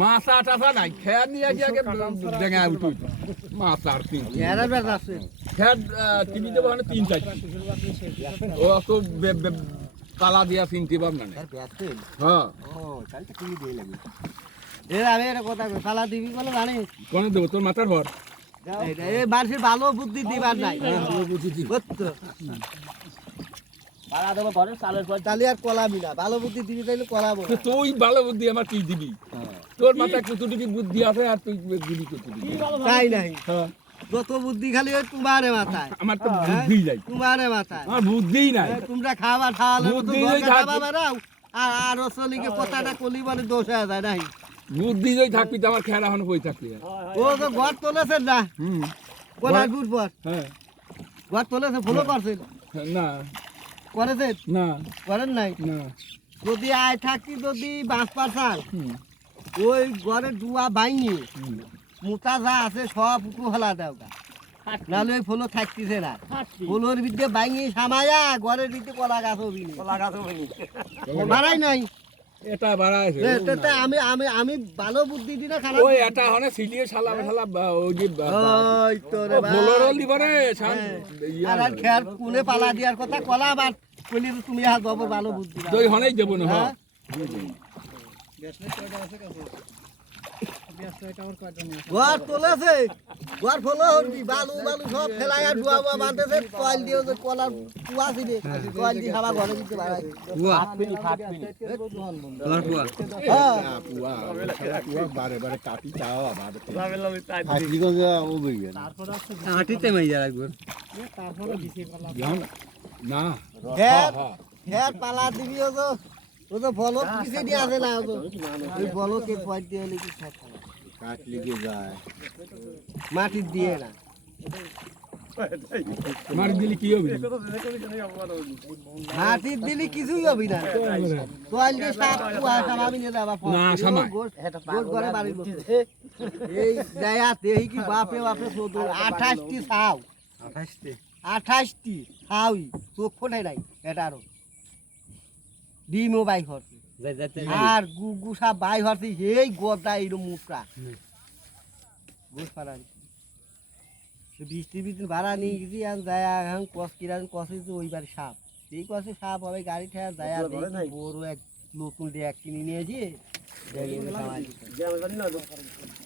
মাছা টাছা নাই খেয়ার নিয়ে গিয়ে আগে ডেঙে উঠু মাছ আর তিন খেয়ার টিভি দেবো তিন চারটি ও অত বে- বে- কালা দিয়া চিনতে পারবে না হ্যাঁ। আমি কথা কই ফালা দিবি বলে জানি কোনে দেবো? তোর মাথার ভর। মানুষের ভালো বুদ্ধি দিবার নাই। আর ভালো বুদ্ধি দিবি তাইলে কলাবো তুই ভালো বুদ্ধি আমার তুই দিবি। তোর মাথায় কতটুকু বুদ্ধি আছে আর তুই দিবি কতটুকু? তাই নাই। হ্যাঁ, যত বুদ্ধি খালি ওই তোমারে মাথায়। আমার তো বুদ্ধি যাই তোমারে মাথায়। আমার বুদ্ধিই নাই। তোমরা খাবার খাওয়ালে বুদ্ধি আর আর রসলিকে কথাটা কলি বলে দোষ হয়ে যায় নাই। বুদ্ধি যদি থাকবি তো আমার এখন বই ও তো ঘর তুলেছেন না? হুম। বুট পর হ্যাঁ। ঘর তুলেছে ফলো করছেন? না। করেছেন? না। করেন নাই? না। যদি আয় থাকি যদি বাঁশ পাশাল ওই ঘরে ডুয়া বাইনি। মোটা যা আছে সব উঠু হলা দেও নাহলে ওই ফলো থাকতেছে না। ফলোর বিদ্যে বাইনি সামায়া ঘরের ভিতরে কলা গাছ হবি কলা গাছ হবি মারাই নাই। এটা বাড়াইছে তে আমি আমি আমি ভালো বুদ্ধি দি না খারাপ ওই এটা হনে সিলিয়ে শালা শালা বা- ওই যে ওই তো রে ও ভাই। রে শান। আর আর খেয়ার কোনে পালা দিয়ার কথা? কলা আবার কইলি তুমি আর বাবু ভালো বুদ্ধি দই হনেই দেব না হ্যাঁ? ঘর তোলেছে ঘর ফলো হবি বালু বালু সব ফেলাইয়া ডুয়া বুয়া বাঁধতেছে। কয়েল দিয়ে ওই কলার কুয়া ছিল কয়েল দিয়ে খাবার ঘরে দিতে পারাই হ্যাঁ। বারে বারে কাটি চাও আবার না। খের পালা দিবি ও তো ও তো বলো কিসে দিয়ে আছে না ও তো ওই বলো পয়েন্ট দিয়ে হলে কি খায় মাটি দিয়ে না। মার দিলি কি হবে? মাটি দিলে কিছুই হবি না। কয়েল দিয়ে সাপ কুয়া সামাবি নিয়ে যাবা না, সামাই। গোট ঘরে বাড়ি এই দেয়া দেহি কি বাপে বাপে চোদ্দ আঠাশটি ছাউই চোখ ফোটাই নাই এটা আরও। ডিমও বাই হরছে আর গুগুসা বাই হচ্ছে এই গদা মুখটা। গোস বৃষ্টি বৃষ্টি ভাড়া নিয়ে গেছি আর যায় এখন কস কিরান তো ওইবার সাপ। এই কসে সাপ হবে গাড়ি ঠেয়া যায় আর বড় এক নতুন ড্যাগ কিনে নিয়েছি।